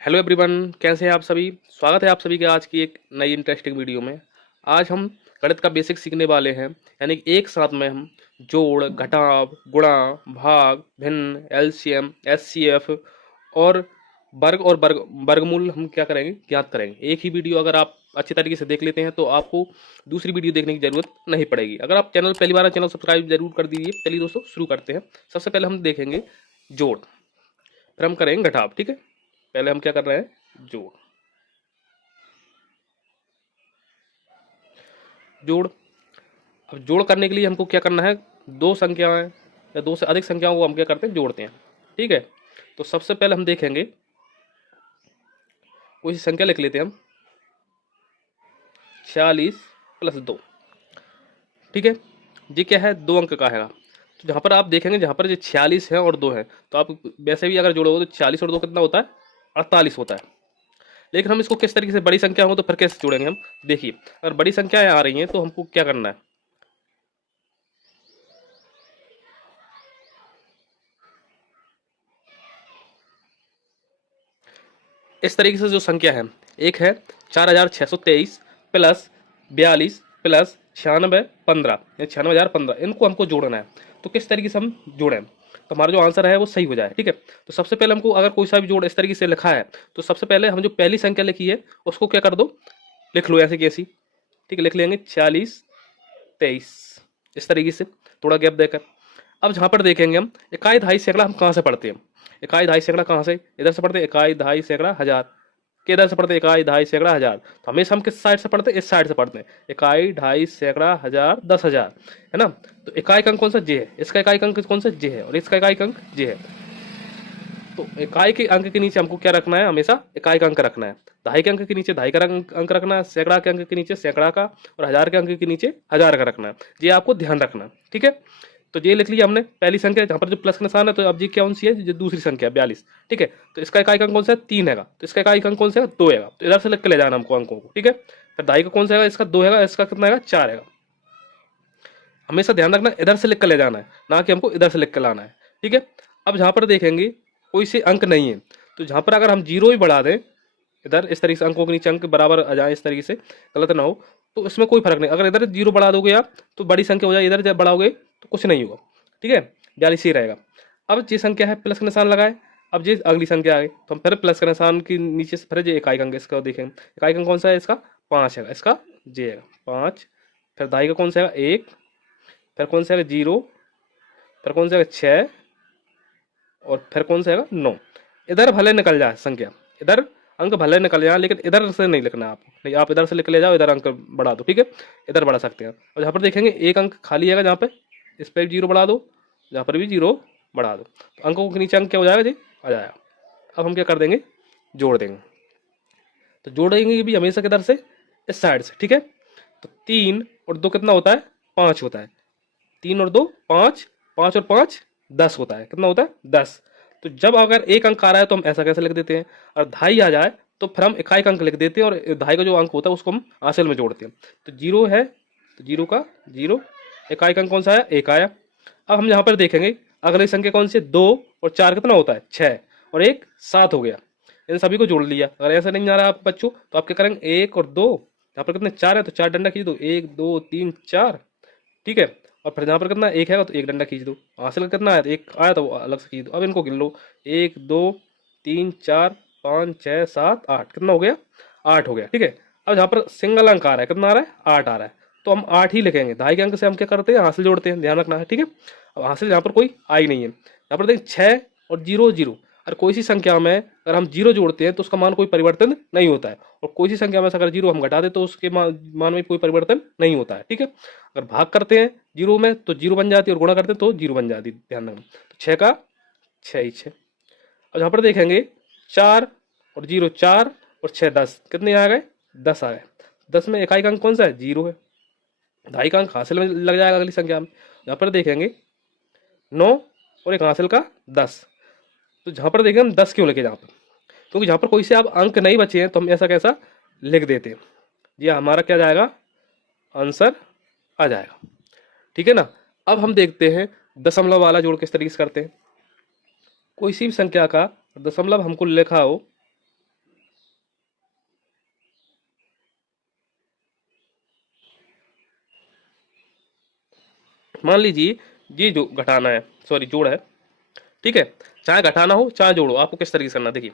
Hello everyone, कैसे हैं आप सभी। स्वागत है आप सभी का आज की एक नई इंटरेस्टिंग वीडियो में। आज हम गणित का बेसिक सीखने वाले हैं, यानी कि एक साथ में हम जोड़, घटाव, गुणा, भाग, भिन्न, एलसीएम, एचसीएफ और वर्गमूल हम क्या करेंगे, ज्ञात करेंगे। एक ही वीडियो अगर आप अच्छी तरीके से देख लेते हैं तो आपको दूसरी वीडियो देखने की जरूरत नहीं पड़ेगी। अगर आप चैनल पहली बार चैनल सब्सक्राइब जरूर कर दीजिए। चलिए दोस्तों शुरू करते हैं। सबसे पहले हम देखेंगे जोड़, फिर हम करेंगे घटाव। ठीक है, पहले हम क्या कर रहे हैं, जोड़। जोड़, अब जोड़ करने के लिए हमको क्या करना है, दो संख्याएं या दो से अधिक संख्याओं को हम क्या करते हैं, जोड़ते हैं। ठीक है, तो सबसे पहले हम देखेंगे, कोई सी संख्या लिख लेते हैं हम, 46+2। ठीक है, ये क्या है, दो अंक का है। तो जहाँ पर आप देखेंगे, जहाँ पर ये 46 है और 2 है, तो आप वैसे भी अगर जोड़ोगे तो 46 और 2 कितना होता है, 48 होता है। लेकिन हम इसको किस तरीके से, बड़ी संख्या हो तो फिर कैसे जोड़ेंगे हम। देखिए, अगर बड़ी संख्याएं आ रही हैं तो हमको क्या करना है, इस तरीके से जो संख्या है, एक है 4623 प्लस 42 प्लस 9615, या 96,015, इनको हमको जोड़ना है। तो किस तरीके से हम जोड़ें तो हमारा जो आंसर है वो सही हो जाए। ठीक है, तो सबसे पहले हमको, अगर कोई सा भी जोड़ इस तरीके से लिखा है, तो सबसे पहले हम जो पहली संख्या लिखी है उसको क्या कर दो, लिख लो ऐसे की ऐसी। ठीक है, लिख लेंगे 4623 इस तरीके से, थोड़ा गैप देकर। अब जहाँ पर देखेंगे हम इकाई दहाई सैकड़ा, हम कहाँ से पढ़ते हैं, इकाई दहाई सैकड़ा कहाँ से, इधर से पढ़ते हैं, इकाई दहाई सैकड़ा हजार। के इधर से पढ़ते हैं, इकाई दहाई सैकड़ा हजार। तो हमेशा हम किस साइड से पढ़ते हैं, इस साइड से पढ़ते हैं, इकाई ढाई सैकड़ा हजार 10,000, है ना। तो इकाई अंक कौन सा, जे है, इसका इकाई अंक कौन सा, जे है, और इसका इकाई अंक जे है। तो इकाई के अंक के नीचे हमको क्या रखना है, हमेशा इकाई का अंक रखना है। दहाई के अंक के नीचे दहाई का अंक रखना है, सैकड़ा के अंक के नीचे सैकड़ा का, और हजार के अंक के नीचे हजार का रखना है। ये आपको ध्यान रखना है। ठीक है, तो ये लिख लिया हमने पहली संख्या, जहाँ पर जो प्लस का निशान है, तो अब ये कौन सी है, जो दूसरी संख्या 42। ठीक है, तो इसका इकाई अंक कौन सा है, 3 है, तो इसका इकाई अंक कौन सा है, 2 है। तो इधर से लिख के ले जाना हमको अंकों को। ठीक है, फिर दहाई का कौन सा है, इसका 2 है, इसका कितना है, 4 है। हमेशा ध्यान रखना, इधर से लिख कर ले जाना है, ना कि हमको इधर से लिख कर लाना है। ठीक है, अब जहाँ पर देखेंगे कोई से अंक नहीं है, तो जहाँ पर अगर हम जीरो ही बढ़ा दें, इधर इस तरीके से अंकों के नीचे अंक बराबर आ जाए, इस तरीके से गलत ना हो, तो इसमें कोई फर्क नहीं। अगर इधर जीरो बढ़ा दोगे आप तो बड़ी संख्या हो जाए, इधर जब बढ़ाओगे तो कुछ नहीं होगा। ठीक है, 42 ही रहेगा। अब ये संख्या है, प्लस का निशान लगाए। अब ये अगली संख्या आ गई, तो हम फिर प्लस का निशान के नीचे से फिर ये इकाई अंक, इसका देखेंगे इकाई अंक कौन सा है, इसका 5 है, इसका जे है 5। फिर दाई का कौन सा है, 1। फिर कौन सा है, 0। फिर कौन सा है, 6। और फिर कौन सा है, 9। इधर भले निकल जाए संख्या, इधर अंक भले निकल जाए, लेकिन इधर से नहीं लिखना है आपको। नहीं, आप इधर से लिख ले जाओ, इधर अंक बढ़ा दो। ठीक है, इधर बढ़ा सकते हैं। और जहाँ पर देखेंगे एक अंक खाली है, जहाँ पे इस पर जीरो बढ़ा दो, जहाँ पर भी जीरो बढ़ा दो, तो अंकों के नीचे अंक क्या हो जाएगा जी, आ जाएगा। अब हम क्या कर देंगे, जोड़ देंगे। तो जोड़ेंगे भी हमेशा किधर से, इस साइड से। ठीक है, तो 3 और 2 कितना होता है, 5 होता है। 3 और 2 5, 5 और 5 10 होता है। कितना होता है, 10। तो जब अगर एक अंक आ रहा है तो हम ऐसा कैसे लिख देते हैं, और ढाई आ जाए तो फिर हम इकाई का अंक लिख देते हैं, और ढाई का जो अंक होता है उसको हम हासिल में जोड़ते हैं। तो जीरो है, तो जीरो का जीरो, इकाई का अंक कौन सा है, एक आया। अब हम यहाँ पर देखेंगे अगली संख्या कौन सी है, 2 और 4 कितना होता है, 6, और 1 7 हो गया। इन सभी को जोड़ लिया। अगर ऐसा नहीं जा रहा है आप बच्चों, तो आप क्या करेंगे, 1 और 2, यहाँ पर कितने 4 है, तो 4 डंडा खींच दो, 1 2 3 4। ठीक है, और फिर जहाँ पर कितना एक है तो एक डंडा खींच दो, हासिल कितना है, एक आया तो वो अलग से खींच दो। अब इनको गिन लो, 1 2 3 4 5 6 7 8, कितना हो गया, 8 हो गया। ठीक है, अब जहाँ पर सिंगल अंक आ रहा है, कितना आ रहा है, 8 आ रहा है, तो हम 8 ही लिखेंगे। ढाई के अंक से हम क्या करते हैं, हासिल जोड़ते हैं, ध्यान रखना है। ठीक है, अब हासिल यहाँ पर कोई आई नहीं है, यहाँ पर देखिए 6 और 0 0। और कोई सी संख्या में अगर हम जीरो जोड़ते हैं तो उसका मान कोई परिवर्तन नहीं होता है, और कोई सी संख्या में से अगर जीरो हम घटा दें तो उसके मान में कोई परिवर्तन नहीं होता है। ठीक है, अगर भाग करते हैं जीरो में तो जीरो बन जाती है, और गुणा करते हैं तो जीरो बन जाती है, ध्यान रखना। तो 6 का 6 ही 6। और जहाँ पर देखेंगे 4 और 0 4 और 6 10, कितने आ गए, 10 आ गए। 10 में इकाई का अंक कौन सा है, जीरो है, ढाई का अंक हासिल में लग जाएगा अगली संख्या में। यहाँ पर देखेंगे 9 और एक हासिल का 10। तो जहाँ पर देखें हम 10 क्यों लिखे, जहाँ पर, क्योंकि जहाँ पर कोई से आप अंक नहीं बचे हैं तो हम ऐसा कैसा लिख देते हैं, ये हमारा क्या जाएगा, आंसर आ जाएगा। ठीक है ना। अब हम देखते हैं दशमलव वाला जोड़ किस तरीके से करते हैं। कोई सी भी संख्या का दशमलव हमको लिखा हो, मान लीजिए ये जो घटाना है, सॉरी जोड़ है, ठीक है, चाहे घटाना हो चाहे जोड़ो, आपको किस तरीके से करना है, देखिए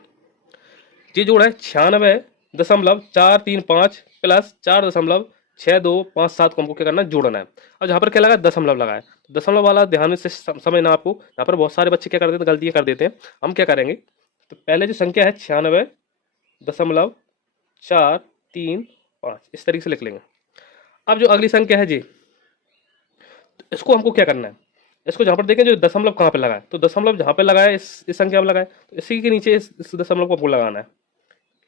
ये जोड़ है 96.435 प्लस 4.6257 को हमको क्या करना है, जोड़ना है। और जहाँ पर क्या लगा है, दशमलव लगा है, तो दशमलव वाला ध्यान से समझना आपको। यहाँ पर बहुत सारे बच्चे क्या करते हैं, गलतियाँ कर देते हैं। हम क्या करेंगे, तो पहले जो संख्या है 96.435 इस तरीके से लिख लेंगे। अब जो अगली संख्या है जी, तो इसको हमको क्या करना है, इसको जहाँ पर देखें जो दशमलव कहाँ पे लगा है, तो दशमलव जहाँ पे लगा है इस संख्या में लगा है, तो इसी के नीचे इस दशमलव को हमको लगाना है।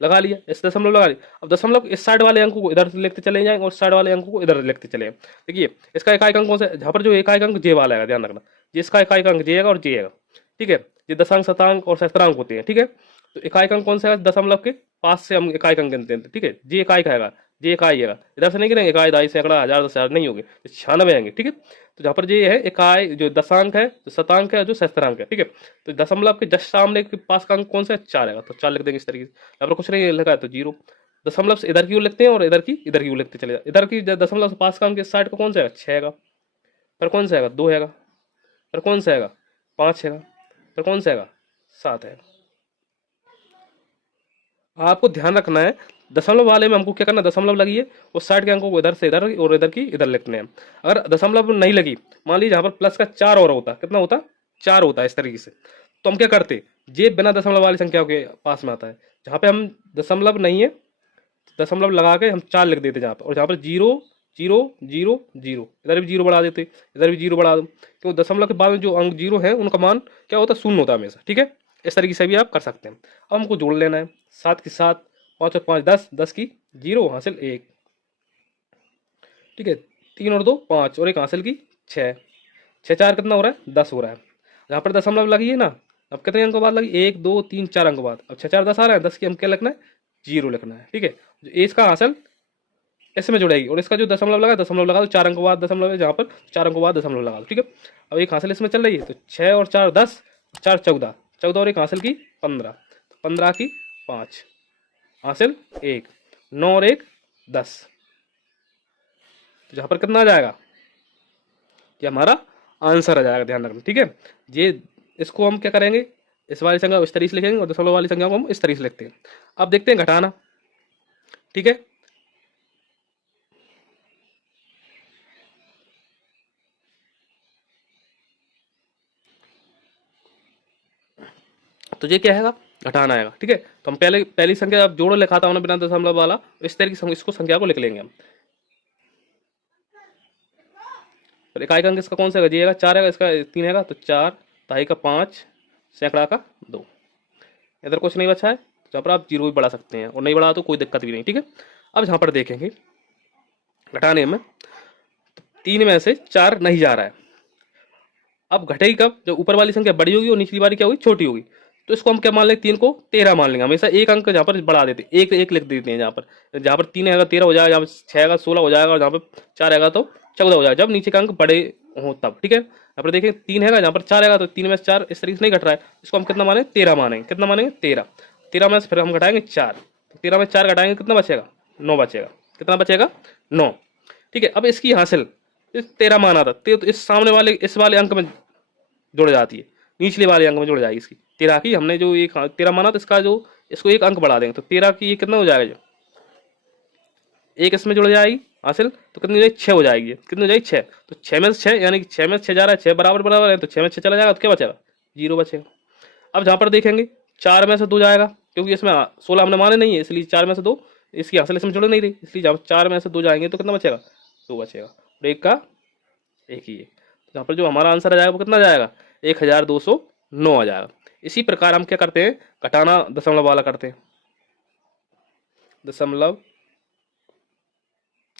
लगा लिया, इस दशमलव लगा लिया। अब दशमलव इस साइड वाले अंक को इधर लिखते चले जाएंगे और साइड वाले अंक को इधर लिखते चले जाएंगे। देखिए इसका इकाई अंक कौन सा है, जहाँ पर जो इकाई अंक जे वाला है, ध्यान रखना, जिसका इकाई अंक जे आएगा और जे आएगा, ठीक है। ये दशांक, शतांक और सहस्त्रांक होते हैं, ठीक है। तो इकाई अंक कौन सा है, दशमलव के पास से हम इकाई अंक गिनते हैं, ठीक है। जे इकाई का आएगा, जे इकाई आएगा, इधर से नहीं गिनेंगे, इकाई, दाई, सैकड़ा, हजार, 10,000 नहीं होंगे, 96 आएंगे, ठीक है। तो जहाँ पर जे है इकाई, जो दशांक है, जो शतांक है, जो सहस्त्रांक है, ठीक है। तो दशमलव के जस्ट सामने के पास का अंक कौन सा है, 4 आएगा, तो 4 लिख देंगे इस तरीके से। यहाँ पर कुछ नहीं लगा है तो 0। दशमलव से इधर की ओर लिखते हैं और इधर की ओर लिखते चले जाए। इधर की दशमलव से पास का अंक इस साइड का कौन सा है, 6 आएगा, पर कौन सा आएगा, 2 आएगा, पर कौन सा आएगा, 5 आएगा, पर कौन सा आएगा, 7 आएगा। आपको ध्यान रखना है, दशमलव वाले में हमको क्या करना है, दशमलव लगी है, उस साइड के अंकों को इधर से इधर और इधर की इधर लिखने हैं। अगर दशमलव नहीं लगी, मान लीजिए यहाँ पर प्लस का 4 और होता, कितना होता, 4 होता है इस तरीके से, तो हम क्या करते, ये बिना दशमलव वाली संख्या के पास में आता है। जहाँ पे हम दशमलव नहीं है, दशमलव लगा के हम 4 लिख देते जहाँ पर, और जहाँ पर 0 0 0 0, इधर भी 0 बढ़ा देते, इधर भी 0 बढ़ा दो, तो दशमलव के बाद में जो अंक 0 है उनका मान क्या होता है, शून्य होता है हमेशा, ठीक है। इस तरीके से भी आप कर सकते हैं। अब हमको जोड़ लेना है, 7 की 7, 5 और 5 10, 10 की 0 हासिल 1, ठीक है। 3 और 2 5 और 1 हासिल की 6, 6 4 कितना हो रहा है, 10 हो रहा है। जहाँ पर दशमलव लगी है ना, अब कितने अंकों बाद लगी, 1 2 3 4 अंकों बाद। अब 6 4 10 आ रहा है, 10 की हम क्या लिखना है, 0 लिखना है, ठीक है। जो इसका हासिल इसमें जुड़ेगी, और इसका जो दशमलव लगा, दशमलव लगा दो, 4 अंकों बाद दशमलव है, जहाँ पर 4 अंकों बाद दशमलव लगा दो, ठीक है। अब एक हासिल इसमें चल रही है, तो 6 और 4 10, 4 14, 14 और 1 हासिल की 15, 15 की 5 हासिल 1, 9 और 1 10, तो जहाँ पर कितना आ जाएगा, ये हमारा आंसर आ जाएगा, ध्यान रखना, ठीक है। ये इसको हम क्या करेंगे, इस वाली संख्या को इस तरीके से लिखेंगे और दशमलव वाली संख्या को हम इस तरीके से लिखते हैं। अब देखते हैं घटाना, ठीक है। तो ये क्या है, घटाना आएगा, ठीक है। तो हम पहली संख्या आप जोड़ो लिखा था हमने बिना दशमलव वाला, इस तरीके से हम इसको संख्या को लिख लेंगे हम। तो इकाई का अंक इसका कौन सा है, जी आएगा, 4 आएगा, इसका 3 आएगा, तो 4, दहाई का 5, सैकड़ा का 2, इधर कुछ नहीं बचा है, तो जहाँ पर आप 0 भी बढ़ा सकते हैं, और नहीं बढ़ा तो कोई दिक्कत भी नहीं, ठीक है। अब जहाँ पर देखेंगे घटाने में, तो 3 में से 4 नहीं जा रहा है। अब घटेगी कब, जब ऊपर वाली संख्या बड़ी होगी और निचली वाली क्या होगी, छोटी होगी। तो इसको हम क्या मान लेंगे, 3 को 13 मान लेंगे। हमेशा एक अंक जहाँ पर बढ़ा देते, एक एक लिख देते हैं, जहाँ पर 3 आएगा 13 हो जाएगा, जहाँ पर 6 आएगा 16 हो जाएगा, और जहाँ पर 4 आएगा तो 14 हो जाएगा, जब नीचे का अंक बड़े हो तब, ठीक है। यहाँ पर देखिए 3 है, जहाँ पर 4 आएगा तो 3 में से 4 इस तरीके से नहीं घट रहा है, इसको हम कितना माने, 13 मानेंगे। कितना मानेंगे, 13, 13 में से फिर हम घटाएंगे 4, तो 13 में 4 घटाएंगे कितना बचेगा, 9 बचेगा। कितना बचेगा, 9, ठीक है। अब इसकी हासिल 13 माना था, तो इस सामने वाले इस वाले अंक में जुड़ जाती है, निचले वाले अंक में जुड़ जाएगी इसकी। 13 की हमने जो एक 13 माना, तो इसका जो इसको एक अंक बढ़ा देंगे, तो 13 की ये कितना हो जाएगा, जो एक इसमें जुड़ जाएगी हासिल, तो कितनी हो जाएगी, 6 हो जाएगी। कितनी हो जाएगी, 6, तो 6 में से 6, यानी कि 6 में से 6 जा रहा है, 6 बराबर बराबर है, तो 6 में 6 चला जाएगा, तो क्या बचेगा, 0 बचेगा। अब जहाँ पर देखेंगे 4 में से 2 जाएगा, क्योंकि इसमें 16 हमने माने नहीं है, इसलिए 4 में से 2, इसकी हासिल इसमें जुड़ नहीं रही, इसलिए जहाँ 4 में से 2 जाएंगे तो कितना बचेगा, 2 बचेगा, और एक का एक ही है। तो यहाँ पर जो हमारा आंसर आ जाएगा वो कितना जाएगा, 1209 आ जाएगा। इसी प्रकार हम क्या करते हैं, घटाना दशमलव वाला करते हैं। दशमलव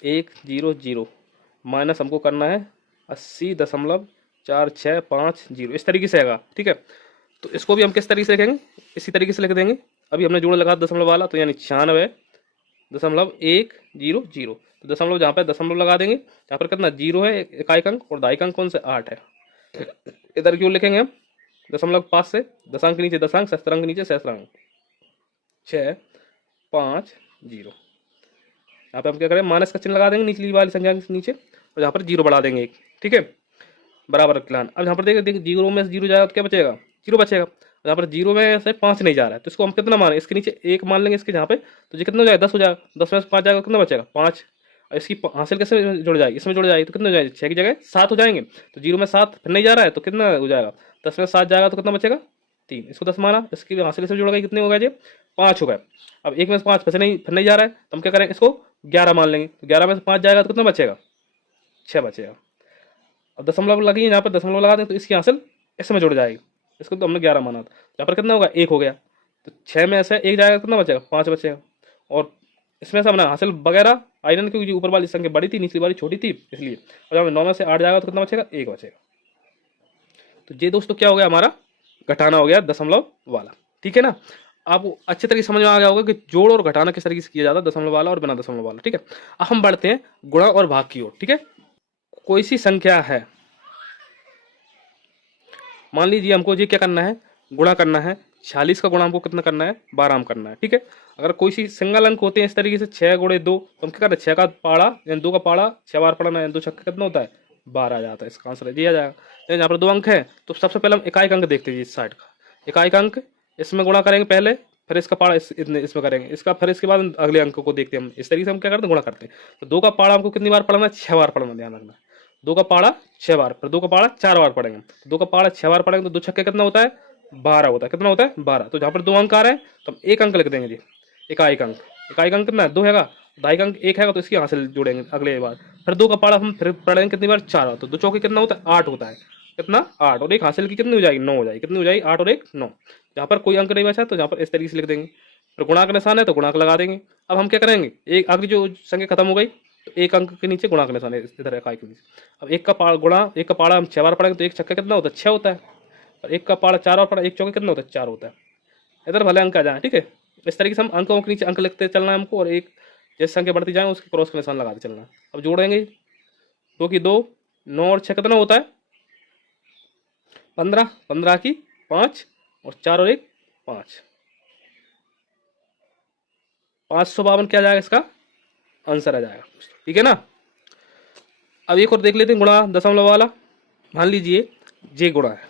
100 माइनस हमको करना है 80.4650, इस तरीके से आएगा, ठीक है। तो इसको भी हम किस तरीके से लिखेंगे, इसी तरीके से लिख देंगे। अभी हमने जोड़ लगा दशमलव वाला, तो यानी 96.100, तो दशमलव जहाँ पे दशमलव लगा देंगे, यहाँ पर कितना 0 है इकाई अंक, और दहाई अंक कौन से 8 है। इधर क्यों लिखेंगे हम, दशमलव पास से दशांक के नीचे दशांक, सहस्त्रांक के नीचे सहस्त्रांक, 650। यहाँ पे हम क्या करें, माइनस का चिन्ह लगा देंगे निचली वाली संख्या के नीचे, और यहाँ पर 0 बढ़ा देंगे एक, ठीक है। बराबर खिलाना। अब यहाँ पर देखिए जीरो में से जीरो जाएगा तो क्या बचेगा, जीरो बचेगा। यहाँ पर जीरो में से 5 नहीं जा रहा है तो इसको हम कितना माने, इसके नीचे 1 मान लेंगे इसके जहाँ पे, तो ये कितना हो जाएगा, 10 हो जाएगा। 10 में से 5 जाएगा, कितना बचेगा, 5। और इसकी हासिल कैसे जुड़ जाएगी, इसमें जुड़ जाएगी तो कितने हो जाएगी, 6 की जगह 7 हो जाएंगे। तो जीरो में 7 फिर नहीं जा रहा है तो कितना हो जाएगा, 10 में 7 जाएगा तो कितना बचेगा, 3। इसको 10 माना, इसकी हासिल से जुड़ गई, कितने हो गए ये, 5 हो गए। अब 1 में से 5 फिर नहीं जा रहा है तो हम क्या करेंगे, इसको 11 मान लेंगे। तो 11 में से 5 जाएगा तो कितना बचेगा, 6 बचेगा। अब दशमलव लगी, यहाँ पर दशमलव लगा दें तो इसकी हासिल इसमें जुड़ जाएगी। इसको तो हमने 11 माना था, यहाँ पर कितना होगा, 1 हो गया। तो 6 में से 1 जाएगा कितना बचेगा, 5 बचेगा। और इसमें से हमने हासिल वगैरह आयरन, क्योंकि ऊपर वाली संख्या बड़ी थी निचली वाली छोटी थी इसलिए। और जब 9 में से 8 जाएगा तो कितना बचेगा, 1 बचेगा। तो ये दोस्तों क्या हो गया, हमारा घटाना हो गया दशमलव वाला। ठीक है ना, आपको अच्छे तरीके समझ में आ गया होगा कि जोड़ और घटाना किस तरीके से किया जाता है, दशमलव वाला और बिना दशमलव वाला। ठीक है, अब हम बढ़ते हैं गुणा और भाग की ओर। ठीक है, कोई सी संख्या है, मान लीजिए हमको ये क्या करना है, गुणा करना है। 46 का गुणा हमको कितना करना है, 12 में करना है। ठीक है, अगर कोई सी सिंगल अंक होते हैं इस तरीके से 6 गुणे 2, तो हम क्या करते हैं, 6 का पाड़ा यानी 2 का पाड़ा 6 बार पढ़ना है, 2 छक्के कितना होता है, 12 आ जाता है। इसका आंसर दिया जाएगा। लेकिन यहाँ पर 2 अंक है तो सबसे पहले हम इकाई अंक देखते हैं, इस साइड का इकाई अंक, इसमें गुणा करेंगे पहले, फिर इसका पाड़ा इसमें करेंगे इसका, फिर इसके बाद अगले अंक को देखते हैं हम। इस तरीके से हम क्या करते हैं, गुणा करते हैं। तो 2 का पाड़ा हमको कितनी बार पढ़ना है, 6 बार पढ़ना, ध्यान रखना। 2 का पाड़ा 6 बार, फिर 2 का पाड़ा 4 बार पढ़ेंगे। 2 का पाड़ा 6 बार पढ़ेंगे तो 2 छक्के कितना होता है, 12 होता है। कितना होता है, 12। तो जहाँ पर 2 अंक आ रहे हैं तो हम 1 अंक लिख देंगे जी, इकाई अंक। इकाई अंक कितना है, 2 हैगा, ढाई अंक 1 हैगा तो इसकी हासिल जोड़ेंगे अगले बार। फिर 2 का पाड़ा हम फिर पढ़ेंगे कितनी बार, 4 बार। तो 2 चौके कितना होता है, 8 होता है। कितना, 8। और एक हासिल की कितनी हो जाएगी, 9 हो जाएगी। कितनी हो जाएगी, 8 और 1 9। जहाँ पर कोई अंक नहीं बचा तो जहाँ पर इस तरीके से लिख देंगे। फिर गुणा का निशान है तो गुणा लगा देंगे। अब हम क्या करेंगे, एक आखिरी जो संख्या खत्म हो गई तो 1 अंक के नीचे गुणा का निशान है, इधर इकाई के नीचे। अब 1 का पाड़ा गुणा, 1 का पाड़ा हम 6 बार पढ़ेंगे तो 1 छक्का कितना होता है, 6 होता है। और 1 का पाड़ा 4 बार पढ़ा, 1 चौके कितना होता है, 4 होता है। इधर भले अंक आ जाए। ठीक है, इस तरीके से हम अंकों के नीचे अंक लिखते चलना है हमको, और एक जैसे संख्या बढ़ती जाए उसके क्रॉस का निशान लगाते चलना है। अब जोड़ेंगे, 2 की 2, 9 और 6 कितना होता है, 15। 15 की 5 और 4 और 1 5, 552 क्या जाएगा, इसका आंसर आ जाएगा। ठीक है ना। अब एक और देख लेते हैं गुणा दशमलव वाला। मान लीजिए ये गुणा है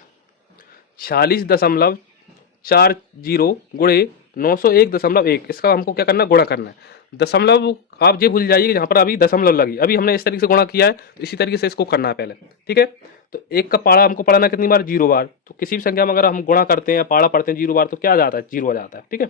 46.40 गुणे 901.1। इसका हमको क्या करना है, गुणा करना है। दशमलव आप ये भूल जाइए जहाँ पर अभी दशमलव लगी, अभी हमने इस तरीके से गुणा किया है तो इसी तरीके से इसको करना है पहले। ठीक है, तो 1 का पाड़ा हमको पढ़ना कितनी बार, 0 बार। तो किसी भी संख्या में अगर हम गुणा करते हैं या पाड़ा पढ़ते हैं 0 बार तो क्या आ जाता है, 0 आ जाता है। ठीक है,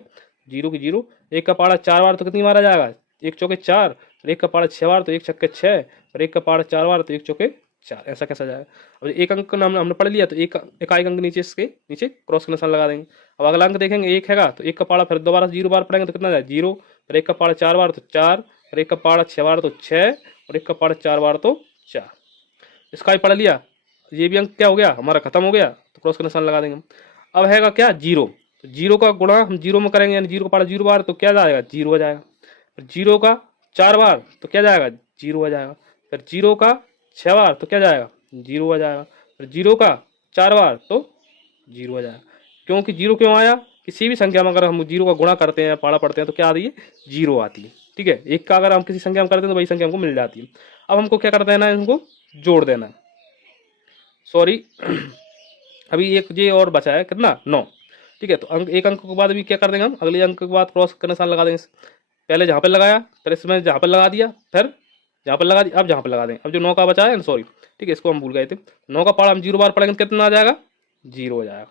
0 की 0। 1 का पाड़ा 4 बार तो कितनी बार आ जाएगा, 1 चौके 4। और 1 का पाड़ा 6 बार तो 1 छक्के 6। और 1 का पाड़ा 4 बार तो 1 चौके 4। ऐसा कैसा जाएगा। अब 1 अंक का नाम हमने पढ़ लिया तो एक इकाई अंक नीचे, इसके नीचे क्रॉस का निशान लगा देंगे। अब अगला अंक देखेंगे 1 हैगा तो 1 का पाड़ा फिर दोबारा 0 बार पढ़ेंगे तो कितना जाए, 0। फिर 1 का पाड़ा 4 बार तो 4। और 1 का पाड़ा 6 बार तो 6। और 1 का पाड़ा 4 बार तो 4। इसका भी पढ़ लिया, ये भी अंक क्या हो गया हमारा, खत्म हो गया। तो क्रॉस का निशान लगा देंगे। अब हैगा क्या, 0। तो 0 का गुणा हम 0 में करेंगे, यानी 0 का पाड़ा 0 बार तो क्या जाएगा, 0 हो जाएगा। फिर 0 का 4 बार तो क्या जाएगा, 0 हो जाएगा। फिर 0 का 6 बार तो क्या जाएगा, 0 हो जाएगा। फिर 0 का 4 बार तो 0 हो जाएगा। क्योंकि 0 क्यों आया, किसी भी संख्या में अगर हम 0 का गुणा करते हैं, पाड़ा पढ़ते हैं तो क्या आती है, 0 आती है। ठीक है, 1 का अगर हम किसी संख्या में करते हैं तो वही संख्या हमको मिल जाती है। अब हमको क्या कर देना है, इनको जोड़ देना है। सॉरी अभी एक ये और बचा है कितना, 9। ठीक है, तो अंक, एक अंक के बाद अभी क्या कर देंगे हम, अगले अंक के बाद क्रॉस का निशान लगा देंगे। पहले जहाँ पे लगाया, फिर इसमें जहाँ पर लगा दिया, फिर जहाँ पर लगा दिया, अब जहाँ पर लगा देंगे। अब जो 9 का बचा है, सॉरी ठीक है, इसको हम भूल गए थे। 9 का पाड़ा हम 0 बार पढ़ेंगे तो कितना आ जाएगा, 0 हो जाएगा।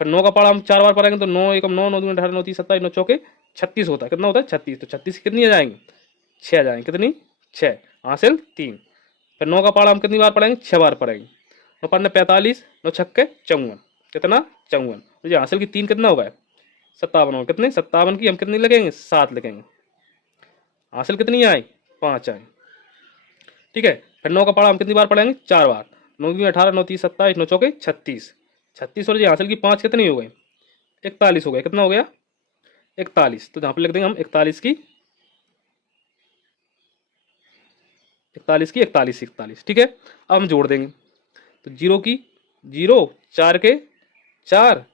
फिर 9 का पाड़ा हम 4 बार पढ़ेंगे तो 9 एकम 9, 9 दूनी 18, 9 30 27, 9 चौके 36 होता है। कितना होता है, 36। तो 36 कितनी आ जाएंगे, 6 आ जाएंगे। कितनी, 6, हासिल 3। फिर 9 का पाड़ा हम कितनी बार पढ़ेंगे, 6 बार पढ़ेंगे। 9 पढ़ने 45, 9 छक्के 54। कितना, 54। तो ये हासिल की 3 कितना होगा, 57 होगा। कितने, 57 की हम कितनी लगेंगे, 7 लिखेंगे। हासिल कितनी आई, 5 आई। ठीक है, फिर 9 का पाड़ा हम कितनी बार पढ़ेंगे, 4 बार। 9 दूनी 18, 9 30 27, 9 चौके 36। 36 और ये हासिल की 5 कितनी हो गई, 41 हो गया। कितना हो गया, 41। तो जहाँ पर लिख देंगे हम 41 की 41। ठीक है, अब हम जोड़ देंगे तो 0 की 0, 4 के 4,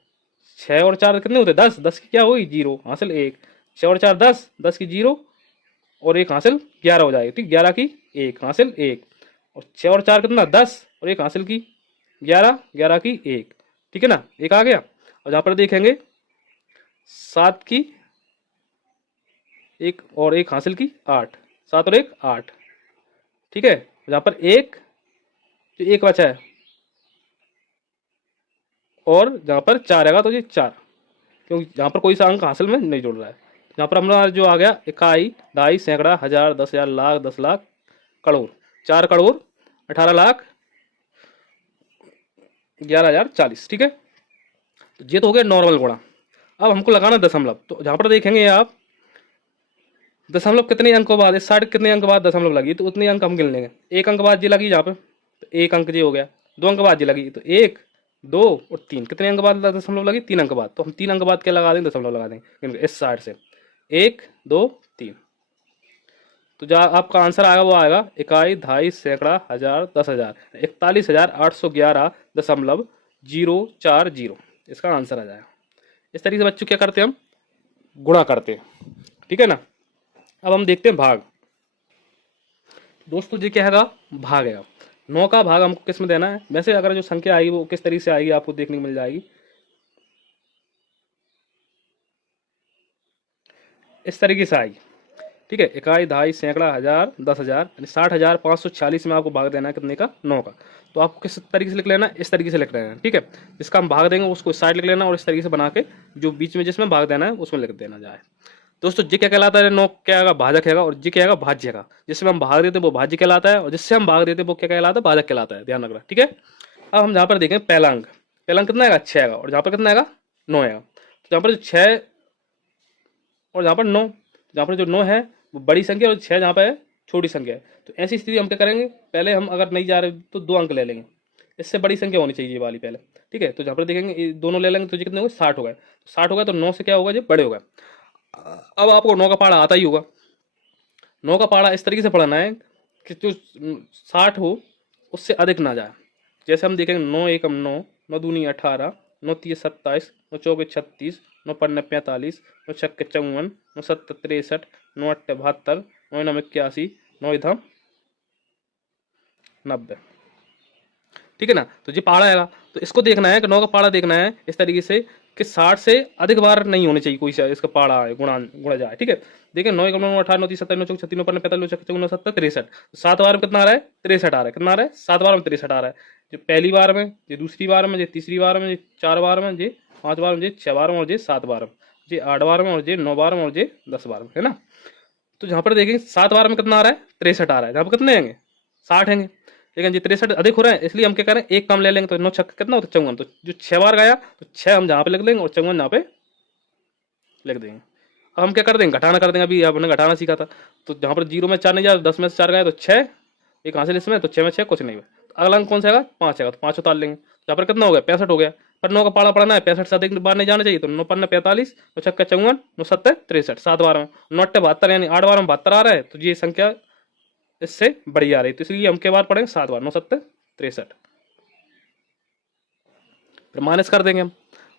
6 और 4 कितने होते हैं, 10। 10 की क्या हुई, 0, हासिल 1। 6 और 4 10, 10 की 0 और 1 हासिल 11 हो जाएगी। ठीक, 11 की 1 हासिल 1। और 6 और 4 कितना 10, और एक हासिल की 11, 11 की 1, ठीक है ना, एक आ गया। और जहाँ पर देखेंगे 7 की एक और एक हासिल की 8, 7 और एक 8, ठीक है। जहाँ पर एक, जो एक बचा है, और जहाँ पर 4 आएगा तो ये 4, क्योंकि यहाँ पर कोई सा अंक हासिल में नहीं जुड़ रहा है। यहाँ पर हमारा जो आ गया इकाई, ढाई, सैकड़ा, हजार, 10,000, लाख, 10 लाख, करोड़, 4 करोड़ 18 लाख 11,000 40, ठीक है। तो ये तो हो गया नॉर्मल गुणा। अब हमको लगाना दशमलव, तो जहाँ पर देखेंगे आप दशमलव कितने अंकों बाद, इस साइड कितने अंक बाद दशमलव लगी, तो उतने अंक हम गिन लेंगे। एक अंक बाद ये लगी यहाँ पे, तो एक अंक ये हो गया। 2 अंक बाद ये लगी, तो 1, 2 और 3, कितने अंक बाद दशमलव लगी, 3 अंक बाद, तो हम 3 अंक बाद क्या लगा देंगे, दशमलव लगा देंगे इस साइड से, 1, 2, 3। तो जो आपका आंसर आएगा वो आएगा इकाई, ढाई, सैकड़ा, हजार, 10,000, 41,811.040, इसका आंसर आ जाएगा। इस तरीके से बच्चों क्या करते हैं, हम गुणा करते हैं, ठीक है ना। अब हम देखते हैं भाग। दोस्तों जी क्या हैगा, भाग है। 9 का भाग हमको किस में देना है, वैसे अगर जो संख्या आएगी वो किस तरीके से आएगी आपको देखने को मिल जाएगी, इस तरीके से आएगी, ठीक है। इकाई, ढाई, सैकड़ा, हजार, 10,000, यानी 60,546 में आपको भाग देना है कितने का, 9 का। तो आपको किस तरीके से लिख लेना है, इस तरीके से लिख लेना है, ठीक है। जिसका हम भाग देंगे उसको इस साइड लिख लेना, और इस तरीके से बना के जो बीच में जिसमें भाग देना है उसमें लिख देना जाए। दोस्तों जी क्या कहलाता है, 9 क्या आएगा, भाजक हैगा, और जी क्या आएगा, भाज्य का। जिसमें हम भाग देते हैं वो भाज्य कहलाता है, और जिससे हम भाग देते हैं वो क्या कहलाता है, भाजक कहलाता है, ध्यान रखना, ठीक है। अब हम जहाँ पर देखें पहला अंक, पहला अंक कितना आएगा, 6 आएगा, और जहाँ पर कितना आएगा, 9 आएगा। तो जहाँ पर 6 और जहाँ पर 9, जहाँ पर जो 9 है वो बड़ी संख्या, और 6 जहाँ पर है छोटी संख्या है। तो ऐसी स्थिति हम क्या करेंगे, पहले हम अगर नहीं जा रहे तो 2 अंक ले लेंगे, इससे बड़ी संख्या होनी चाहिए ये वाली पहले, ठीक है। तो जहाँ पर देखेंगे ये दोनों ले लेंगे तो ये कितने हो गए, 60 हो गए। 60 हो गए तो 9 से क्या होगा, ये बड़े हो गए। अब आपको 9 का पहाड़ा आता ही होगा। 9 का पहाड़ा इस तरीके से पढ़ना है कि जो 60 हो उससे अधिक ना जाए। जैसे हम देखेंगे 9 एकम 9, 9 दूनी 18, 9 तीय 27, 9 चौके 36, 9 पंजे 45, 9 छक्के 54, 9 सत्ते 63, 9 अट्ठे 72, 9 नम 81, 9 इधम 90, ठीक है ना। तो ये पहाड़ा आएगा, तो इसको देखना है कि 9 का पहाड़ा देखना है इस तरीके से कि 60 से अधिक बार नहीं होने चाहिए कोई सा इसका पहाड़ा है, गुणा जाए, ठीक है। देखिए 9 एकम 9, 18, 9 तीस 27, 9 चौक 36, 9 पंजे 45, 9 छक्के 54, 9 सत्ते 63, 7 बार में कितना आ रहा है, 63 आ रहा है। कितना आ रहा है, 7 बार में 63 आ रहा है। जो पहली बार में, ये दूसरी बार में, ये तीसरी बार में, ये 4 बार में, ये 5 बार में, ये 6 बार में, और ये 7 बार में, ये 8 बार में, और ये 9 बार में, और ये 10 बार में, है ना। तो जहाँ पर देखेंगे 7 बार में कितना आ रहा है, 63 आ रहा है। जहाँ पर कितने आएंगे, 60 हैंगे, लेकिन जी 63 अधिक हो रहा है, इसलिए हम क्या करें, एक कम ले लेंगे। तो 9 छक्का कितना होता है, 54। तो जो 6 बार गया तो 6 हम जहाँ पे लिख लेंगे और 54 जहाँ पे लिख देंगे। अब हम क्या कर देंगे, घटाना कर देंगे, अभी आपने घटाना सीखा था। तो जहाँ पर 0 में 4 नहीं जा, 10 में से 4 गया तो 6, एक हासिल इसमें, तो 6 में 6 कुछ नहीं हुआ। तो अगला अंक कौन सा आएगा, 5 आएगा, तो 5 उतार लेंगे। यहाँ पर कितना हो गया, 65 हो गया। पर 9 का पाड़ा पड़ना है, 65 से अधिक बार नहीं जाना चाहिए। तो 9 पन्ने 45, 9 छक्का 54, 9 सत्ते 63, 7 बार में, 9 अट्ठे 72, यानी 8 बार में 72 आ रहा है। तो ये संख्या इससे बड़ी आ रही है, तो इसलिए हम क्या बार पढ़ेंगे, 7 बार, 9 सत्ते 63। फिर माइनस कर देंगे हम,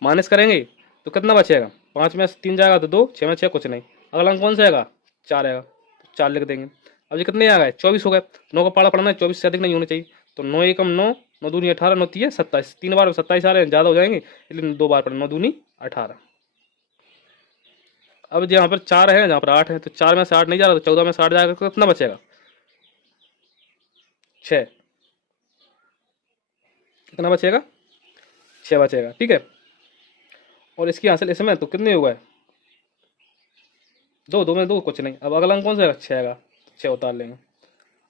माइनस करेंगे तो कितना बचेगा, 5 में 3 जाएगा तो 2, 6 में 6 कुछ नहीं। अगला अंक कौन सा आएगा, 4 आएगा, तो 4 लिख देंगे। अब ये कितने आ गए, 24 हो गए। 9 का पाड़ा पढ़ना है, 24 से अधिक नहीं होने चाहिए। तो 9 एकम 9, 9 दूनी 18, 9 तीय 27, 3 बार में 27 आ रहे हैं, ज़्यादा हो जाएंगे इसलिए 2 बार पढ़े, 9 दूनी 18। अब जहाँ पर 4 है, जहाँ पर 8 है, तो 4 में से 8 नहीं जा रहा, तो 14 में से 8 जाएगा तो कितना बचेगा, 6। कितना बचेगा, 6 बचेगा, ठीक है। और इसकी हासिल इसमें तो कितने हो गए, 2, 2 में 2 कुछ नहीं। अब अगला अंक कौन सा आएगा, 6 आएगा, 6 उतार लेंगे।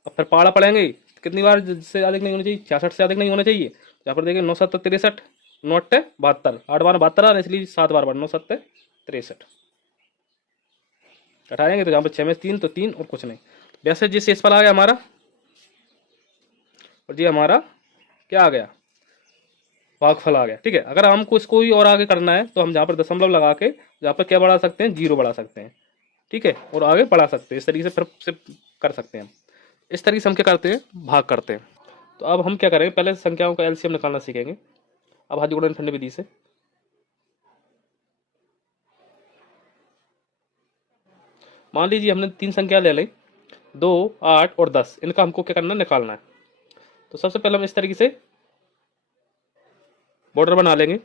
अब फिर पहाड़ा पढ़ेंगे, कितनी बार से अधिक नहीं होनी चाहिए, 66 से अधिक नहीं होना चाहिए। यहाँ पर देखिए 9 सत्ते 63, 9 अट्ठे 72, 8 बार 72 आ रहा है, इसलिए 7 बार 9 सत्ते 63 हटाएंगे। तो यहाँ पर 6 में 3 तो 3 और कुछ नहीं। वैसे जी शेष फल आ गया हमारा, और जी हमारा क्या आ गया, भागफल आ गया, ठीक है। अगर हमको इसको ही और आगे करना है तो हम जहाँ पर दशमलव लगा के जहाँ पर क्या बढ़ा सकते हैं, 0 बढ़ा सकते हैं, ठीक है, और आगे बढ़ा सकते हैं। इस तरीके से फिर से कर सकते हैं। इस तरीके से हम क्या करते हैं, भाग करते हैं। तो अब हम क्या करेंगे, पहले संख्याओं का एलसीएम निकालना सीखेंगे। अब हाथ गुणन ठंड विधि से मान लीजिए हमने 3 संख्या ले ली, 2, 8 और 10, इनका हमको क्या करना है, निकालना है। तो सबसे पहले हम इस तरीके से बॉर्डर बना लेंगे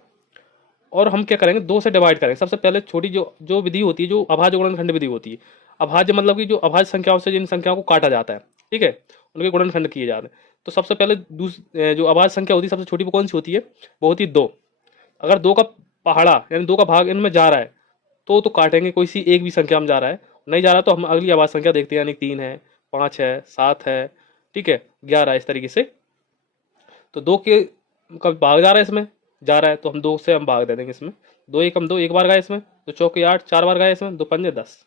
और हम क्या करेंगे, 2 से डिवाइड करेंगे। सबसे पहले छोटी जो जो विधि होती है, जो अभाज्य गुणनखंड विधि होती है, अभाज्य मतलब कि जो अभाज्य संख्याओं से जिन संख्याओं को काटा जाता है, ठीक है, उनके गुणनखंड किए जाते हैं। तो सबसे पहले जो अभाज्य संख्या होती है सबसे छोटी वो कौन सी होती है, वो होती है 2। अगर 2 का पहाड़ा यानी 2 का भाग इनमें जा रहा है तो काटेंगे, कोई सी एक भी संख्या में जा रहा है, नहीं जा रहा तो हम अगली अभाज्य संख्या देखते हैं, यानी 3 है, 5 है, 7 है, ठीक है, 11 है, इस तरीके से। तो 2 के का भाग जा रहा है, इसमें जा रहा है तो हम 2 से हम भाग दे देंगे इसमें। 2 एकम 2 एक बार गए इसमें, 2 चौके 8 4 बार गए इसमें, 2 पंजे 10।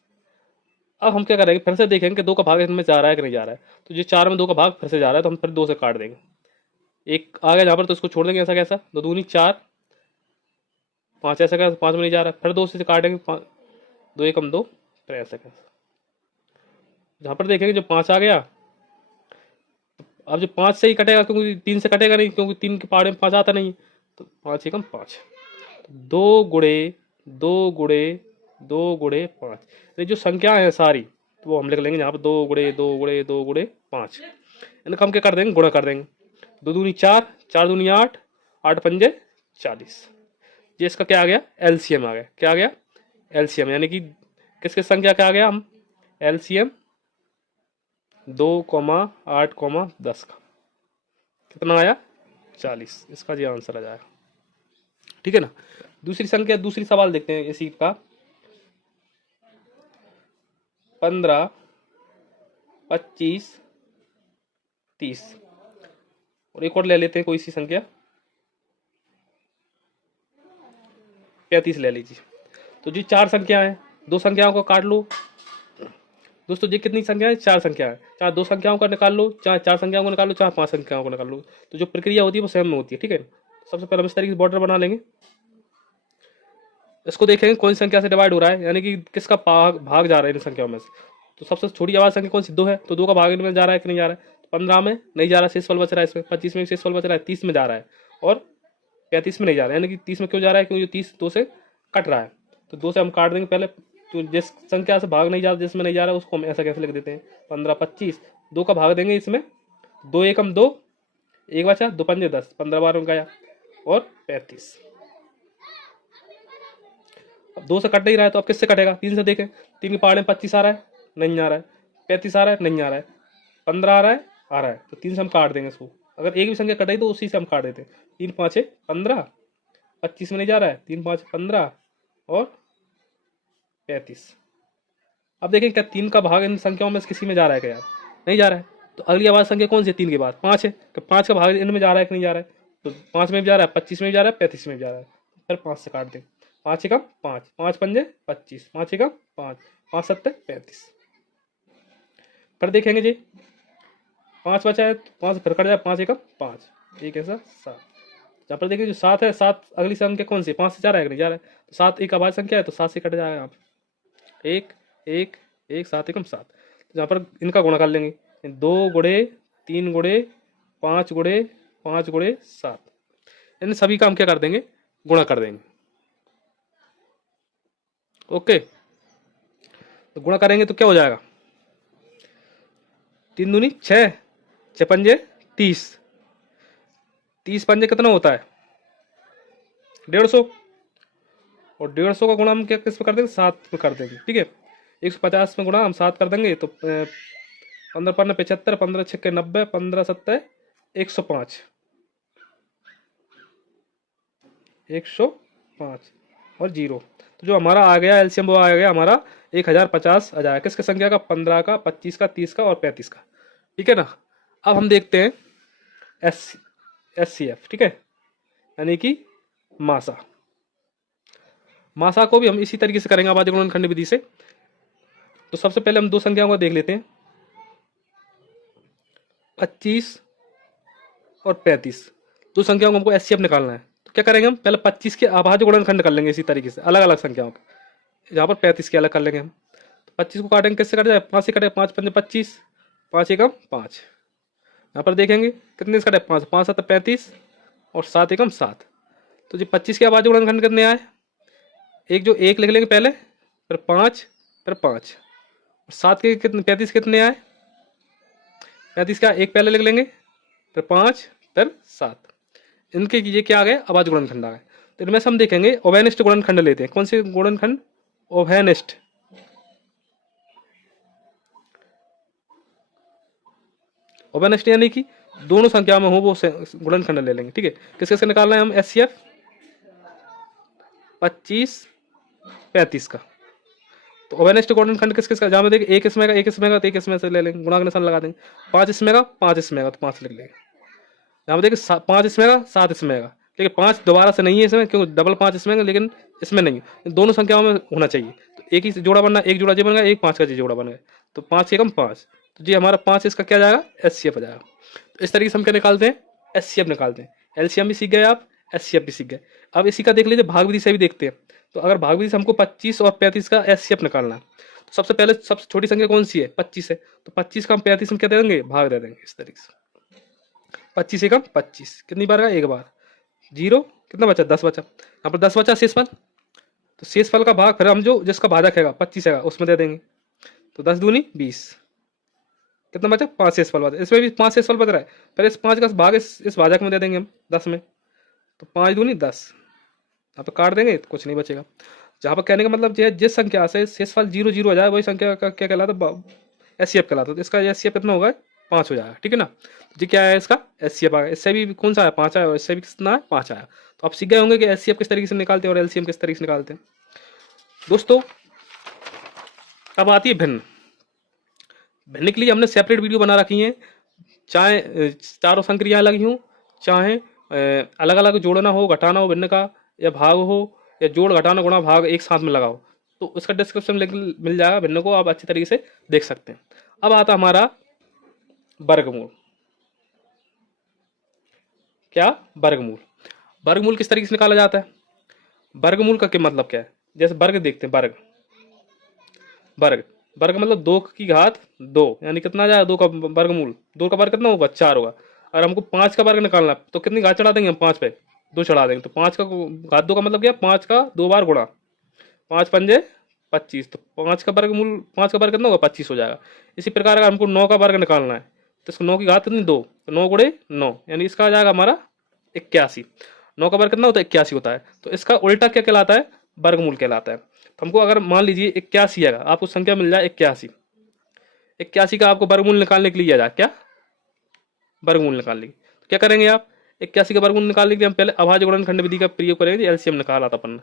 अब हम क्या करेंगे, फिर से देखेंगे कि 2 का भाग इसमें जा रहा है कि नहीं जा रहा है। तो ये 4 में 2 का भाग फिर से जा रहा है तो हम फिर 2 से काट देंगे। एक आ गया यहाँ पर तो इसको छोड़ देंगे, ऐसा कैसा, 2 दूनी 4, 5 ऐसा कैसा, 5 में नहीं जा रहा है, फिर 2 से काटेंगे, 2 एकम 2, फिर ऐसा कैसा। जहाँ पर देखेंगे जो 5 आ गया, अब जो 5 से ही कटेगा क्योंकि 3 से कटेगा नहीं, क्योंकि 3 के पहाड़े में 5 आता नहीं, तो 5 एकम 5, 2 गुणे 2 गुणे 2 गुणे 5, ये जो संख्या है सारी तो वो हम लिख लेंगे यहाँ पर 2 गुणे 2 गुणे 2 गुणे 5। इनका हम क्या कर देंगे, गुणा कर देंगे। 2 दूनी 4, 4 दूनी 8, 8 पंजे 40। ये इसका क्या आ गया, एलसीएम आ गया। क्या आ गया, एलसीएम, यानी कि किसके संख्या क्या आ गया, हम एलसीएम 2,8,10 का कितना आया, 40। इसका जी आंसर आ जाएगा, ठीक है ना। दूसरी संख्या, दूसरी सवाल देखते हैं इसी का। 15, 25, 30 और एक और ले लेते हैं कोई सी संख्या, 35 ले लीजिए। तो जी 4 संख्या है, 2 संख्याओं को काट लो दोस्तों। जी कितनी संख्या है, 4 संख्या है, चाहे 2 संख्याओं का निकाल लो, चाहे 4 संख्याओं को निकाल लो, चाहे 5 संख्याओं को निकाल लो, तो जो प्रक्रिया होती है वो सेम में होती है, ठीक है। सबसे पहले हम इस तरीके से बॉर्डर बना लेंगे, इसको देखेंगे कौन सी संख्या से डिवाइड हो रहा है, यानी कि किसका भाग जा रहा है इन संख्याओं में से। तो सबसे छोटी आवाज संख्या कौन सी, 2 है, तो 2 का भाग इनमें जा रहा है कि नहीं जा रहा है, तो 15 में नहीं जा रहा, शेषफल बच रहा है इसमें, 25 में शेषफल बच रहा है, 30 में जा रहा है और 35 में नहीं जा रहा है। यानी कि 30 में क्यों जा रहा है, क्योंकि 30 2 से कट रहा है, तो 2 से हम काट देंगे पहले। तो जिस संख्या से भाग नहीं जा रहा, जिसमें नहीं जा रहा है, उसको हम ऐसा कैसे लिख देते हैं, 15 25, 2 का भाग देंगे इसमें, 2 एकम 2, एक बचा, 2 पंजे 10, 15 बार में गया और 35। अब 2 से कट नहीं रहा है तो अब किससे कटेगा, 3 से देखें, 3 के पहाड़े में 25 आ रहा है, नहीं आ रहा है, 35 आ रहा है, नहीं आ रहा है, 15 आ रहा है, आ रहा है, तो 3 से हम काट देंगे इसको। अगर एक भी संख्या कटाई तो उसी से हम काट देते हैं। 3 5 15, 25 में नहीं जा रहा है, 3 5 15 और 35। अब देखें क्या 3 का भाग इन संख्याओं में से किसी में जा रहा है क्या यार, नहीं जा रहा है, तो अगली आवाज संख्या कौन सी है, 3 के बाद 5 है, कि 5 का भाग इनमें जा रहा है कि नहीं जा रहा है, तो 5 में भी जा रहा है, 25 में भी जा रहा है, 35 में भी जा रहा है, फिर 5 से काट दें। 5 एकम 5, 5 पंजे 25, 5 एकम 5, 5 सत्ते 35। फिर देखेंगे जी 5 बचा है, 5 फिर कट जाए, 5 एकम 5, एक ऐसा 7। जहाँ पर देखिए जो 7 है, 7 अगली संख्या कौन सी, 5 से जा रहा है कि नहीं जा रहा है, तो 7 एक अभाज्य संख्या है तो 7 से कट जाएगा यहाँ पर, 1 1 1, 7 एकम 7। तो यहाँ पर इनका गुणा कर लेंगे, 2 गुणे 3 गुणे 5 गुणे 5 गुणे 7, इन सभी का हम क्या कर देंगे, गुणा कर देंगे। ओके, तो गुणा करेंगे तो क्या हो जाएगा, 3 दूनी 6, 6 पंजे 30, 30 पंजे कितना होता है, 150, और 150 का गुणा हम क्या किस पे कर देंगे, 7 पे कर देंगे, ठीक है। 150 में गुणा हम 7 कर देंगे तो 15 15 75, 15 छक्के 90, 15 सत्ते 105, 105 और 0। तो जो हमारा आ गया एलसीएम वो आ गया हमारा 1050 आ जाएगा, किसके संख्या का, 15 का, 25 का, 30 का और 35 का, ठीक है ना। अब हम देखते हैं एससीएफ, ठीक है, यानी कि मासा। मासा को भी हम इसी तरीके से करेंगे अभाज्य गुणनखंड विधि से। तो सबसे पहले हम 2 संख्याओं को देख लेते हैं, 25 और 35, 2 संख्याओं को हमको एचसीएफ निकालना है। तो क्या करेंगे हम, पहले 25 के अभाज्य गुणनखंड कर लेंगे इसी तरीके से अलग अलग संख्याओं के, जहाँ पर 35 के अलग कर लेंगे हम। तो 25 को काटेंगे, किससे कट जाए, 5 से कटे, 5 पंजे 25, 5 एकम 5। यहाँ पर देखेंगे कितने से कटे, 5 5 7 35 और 7 एकम 7। तो जी 25 के अभाज्य गुणनखंड कितने आए, एक जो 1 लिख लेंगे पहले, फिर 5, फिर 5, और 7 के कितने, 35 कितने आए, 35 का 1 पहले लिख लेंगे, फिर 5, फिर 7। इनके ये क्या आ गए, अभाज्य गुणनखंड आ गए। तो इनमें से हम देखेंगे ओवेनिस्ट गुणनखंड लेते हैं। कौन से गुणनखंड, ओवेनिस्ट। ओवेनिस्ट यानी कि दोनों संख्या में हो वो गुणनखंड ले लेंगे, ठीक है। किस किस का निकालना है हम, एचसीएफ 25, 35 का। तो ओवेनिस्ट गुणनखंड किस किस का, जहां में देखिए एक इसमें का, एक इसमें का, तो एक इसमें से ले लेंगे, गुणा का निशान लगा देंगे। 5 इसमें का, 5 इसमें का, तो 5 लिख लेंगे। यहाँ पे देखिए 5 इसमें का, 7 इसमें का, लेकिन 5 दोबारा से नहीं है इसमें, क्योंकि डबल 5 इसमें का, लेकिन इसमें नहीं है। दोनों संख्याओं में होना चाहिए। तो एक ही जोड़ा बनना, एक जोड़ा जी बन गया, एक 5 का जी जोड़ा बन गया। तो 5 से कम 5, तो जी हमारा 5 इसका क्या जाएगा, एचसीएफ आ जाएगा। तो इस तरीके से हम क्या निकालते हैं, एचसीएफ निकालते हैं। एलसीएम भी सीख गए आप, एचसीएफ भी सीख गए। अब इसी का देख लीजिए भाग विधि से भी देखते हैं। तो अगर भाग विधि से हमको 25 और 35 का एचसीएफ निकालना है, तो सबसे पहले सबसे छोटी संख्या कौन सी है, 25 है। तो 25 का हम 35 में क्या दे देंगे, भाग दे देंगे इस तरीके से। 25 एकम 25, कितनी बार का, एक बार। 0, कितना बचा, 10 बचा। यहाँ पर 10 बचा शेषफल, तो शेषफल का भाग फिर हम जो जिसका भाजक है 25 है उसमें दे देंगे। तो 10 दूनी 20, कितना बचा, 5 शेषफल बचा। इसमें भी 5 शेषफल बच रहा है, फिर इस 5 का भाग इस भाजक में दे देंगे हम 10 में। तो 5 दूनी 10, यहाँ पर काट देंगे तो कुछ नहीं बचेगा। जहाँ पर कहने का मतलब जिस संख्या से शेषफल 0 0 हो जाए वही संख्या का क्या कहलाता, एचसीएफ कहलाता। तो इसका एचसीएफ कितना होगा, 5 हो जाएगा, ठीक है ना। जी क्या है इसका एचसीएफ आ गया। इससे भी कौन सा है, 5 आया, और इससे भी कितना है, 5 आया। तो आप सीख गए होंगे कि एचसीएफ किस तरीके से निकालते हैं और एलसीएम किस तरीके से निकालते हैं। दोस्तों अब आती है भिन्न। भिन्न के लिए हमने सेपरेट वीडियो बना रखी है, चाहे चारों संक्रियाएं लगी हों, चाहे अलग अलग जोड़ना हो, घटाना हो भिन्न का, या भाग हो, या जोड़ घटाना गुणा भाग एक साथ में लगाओ, तो उसका डिस्क्रिप्शन लिंक मिल जाएगा। भिन्न को आप अच्छी तरीके से देख सकते हैं। अब आता हमारा वर्गमूल। क्या, वर्गमूल। वर्गमूल किस तरीके से निकाला जाता है, वर्गमूल का क्या मतलब क्या है। जैसे वर्ग देखते हैं, वर्ग वर्ग वर्ग मतलब 2 की घात 2, यानी कितना आ जाएगा, 2 का वर्गमूल। 2 का वर्ग कितना होगा, 4 होगा। और हमको 5 का वर्ग निकालना है, तो कितनी घात चढ़ा देंगे हम, 5 पे 2 चढ़ा देंगे। तो 5 का घात 2 का मतलब क्या, 5 का 2 बार गुणा, 5 पंजे 25। तो 5 का वर्गमूल, 5 का वर्ग कितना होगा, 25 हो जाएगा। इसी प्रकार अगर हमको 9 का वर्ग निकालना है, तो इसको 9 की घात कितनी, 2, तो 9 गुणे 9, यानी इसका आ जाएगा हमारा 81। 9 का वर्ग कितना होता है, 81 होता है। तो इसका उल्टा क्या कहलाता है, वर्गमूल कहलाता है। तो हमको अगर मान लीजिए 81 है, आपको संख्या मिल जाए 81, 81 का आपको वर्गमूल निकालने के लिए आ जाए, क्या, वर्गमूल निकालने की, तो क्या करेंगे आप, 81 का वर्गमूल निकालने के लिए हम पहले अभाज्य गुणनखंड विधि का प्रयोग करेंगे। एलसीएम निकाला था अपन ने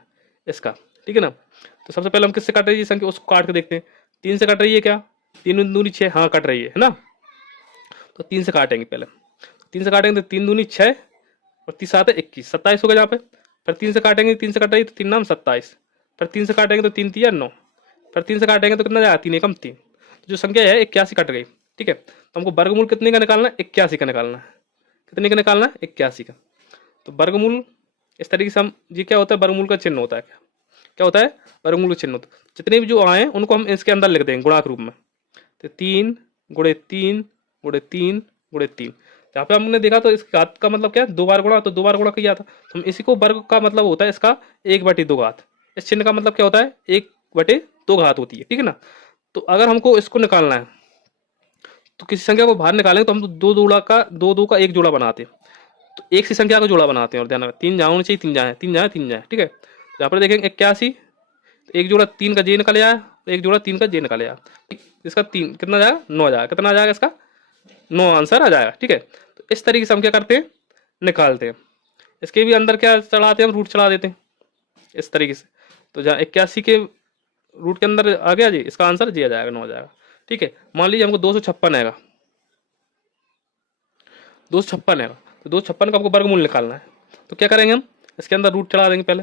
इसका, ठीक है ना। तो सबसे पहले हम किससे काट रही है संख्या, उसको काट के देखते हैं। 3 से कट रही है क्या, 3 दूनी 6, हाँ कट रही है ना। तो 3 से काटेंगे पहले, 3 से काटेंगे तो 3 दूनी 6 और 3 7 21, 27 होगा जहाँ पे। फिर 3 से काटेंगे, 3 से कट रही है तो 3 नाम 27। फिर 3 से काटेंगे तो 3 3 9। फिर 3 से काटेंगे तो कितना जाएगा, 3 एकम 3। तो जो संख्या है 81 कट गई, ठीक है। तो हमको वर्गमूल कितने का निकालना है, 81 का निकालना है। कितने का निकालना है, 81 का। तो वर्गमूल इस तरीके से हम, ये क्या होता है, वर्गमूल का चिन्ह होता है, क्या क्या होता है, वर्गमूल का चिन्ह होता है। जितने भी जो आए उनको हम इसके अंदर लिख देंगे गुणाक रूप में। तो 3 गुणे 3 गुणे 3 गुणे 3। यहाँ पे हमने देखा तो इस घात का मतलब क्या है, 2 बार गुणा, तो 2 बार गुणा किया था। तो हम इसी को वर्ग का मतलब होता है इसका 1/2 घात। इस चिन्ह का मतलब क्या होता है, 1/2 घात होती है, ठीक है ना। तो अगर हमको इसको निकालना है, तो किसी संख्या को बाहर निकालेंगे तो हम दो का एक जोड़ा बनाते हैं। तो एक सी संख्या का जोड़ा बनाते हैं, और ध्यान रखें 3 जहाँ होनी चाहिए, 3 जहाँ है, 3 जहाँ है, 3 जहाँ है, ठीक है। तो यहाँ पर देखेंगे 81, तो एक जोड़ा 3 का जे निकल आया, तो एक जोड़ा 3 का जे निकल आया। इसका 3 कितना जाएगा, 9 आ जाएगा। कितना आ जाएगा इसका, 9 आंसर आ जाएगा, ठीक है। तो इस तरीके से हम क्या करते हैं, निकालते हैं। इसके भी अंदर क्या चढ़ाते हैं, हम रूट चढ़ा देते हैं इस तरीके से। तो जहाँ 81 के रूट के अंदर आ गया जी, इसका आंसर जी आ जाएगा, 9 आ जाएगा, ठीक है। मान लीजिए हमको 256 आएगा, 256 है, तो 256 का आपको वर्गमूल निकालना है। तो क्या करेंगे हम, इसके अंदर रूट चढ़ा देंगे पहले।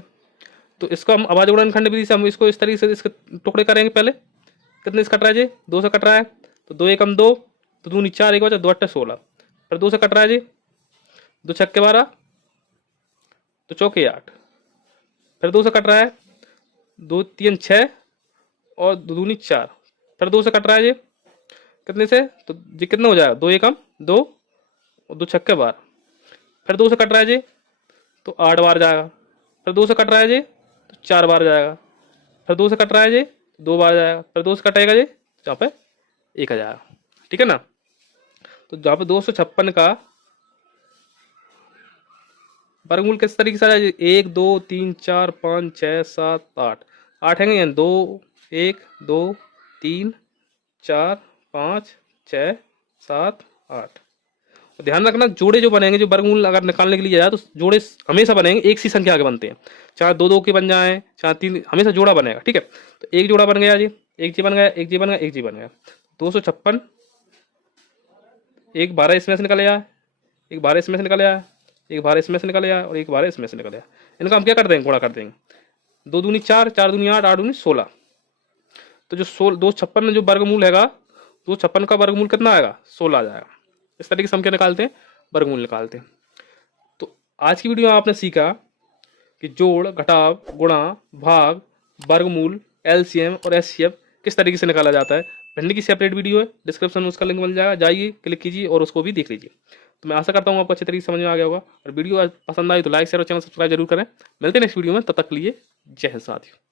तो इसको हम अभाज्य गुणनखंड विधि से हम इसको इस तरीके से इसके टुकड़े करेंगे पहले। कितने से कट रहा है जी, 2 से कट रहा है, तो 2 एकम 2, तो 2 4 एक बचा, 2 8 16। फिर 2 से कट रहा है जी, 2 6 12, तो चौके 8। फिर 2 से कट रहा है, 2 3 6 और 2 दूनी 4। फिर 2 से कट रहा है जी, कितने से, तो जी कितना हो जाएगा, 2 एकम 2 और 2 छक्के 12। फिर 2 से कट रहा है जी, तो 8 बार जाएगा। फिर 2 से कट रहा है जी, तो 4 बार जाएगा। फिर 2 से कट रहा है जी, 2 बार जाएगा। फिर 2 से कटेगा जी, जहाँ पे 1 आ जाएगा, ठीक है ना। तो जहाँ पे 256 का वर्गमूल किस तरीके से आ जाए, 1 2 3 4 5 6 7 8, 8 है 2 1 2 3 4 5 6 7 8। तो ध्यान रखना जोड़े जो बनेंगे, जो वर्गमूल अगर निकालने के लिए जाए तो जोड़े हमेशा बनेंगे एक सी संख्या के बनते हैं, चाहे दो दो के बन जाए चाहे तीन, हमेशा जोड़ा बनेगा। ठीक है, तो एक जोड़ा बन गया जी, एक जी बन गया, एक जी बन गया, एक जी बन गया। 256, एक 12 इसमें से निकल आया, एक 12 इसमें से निकल आया, एक 12 इसमें से निकल आया और एक 12 इसमें से निकल आया। इनका हम क्या कर देंगे, गुणा कर देंगे। 2 दूनी 4, 4 दूनी 8, 8 दूनी 16। तो जो 256 में जो वर्गमूल हैगा, 256 का वर्गमूल कितना आएगा, 16 आ जाएगा। इस तरीके से हम क्या निकालते हैं, वर्गमूल निकालते हैं। तो आज की वीडियो में आपने सीखा कि जोड़, घटाव, गुणा, भाग, वर्गमूल, एलसीएम और एचसीएफ किस तरीके से निकाला जाता है। भिंडी की सेपरेट वीडियो है, डिस्क्रिप्शन में उसका लिंक मिल जाएगा, जाइए क्लिक कीजिए और उसको भी देख लीजिए। तो मैं आशा करता हूँ आपको अच्छे तरीके से समझ में आ गया होगा, और वीडियो पसंद आई तो लाइक शेयर और चैनल सब्सक्राइब जरूर करें। मिलते हैं नेक्स्ट वीडियो में, तब तक के लिए जय हिंद साथियों।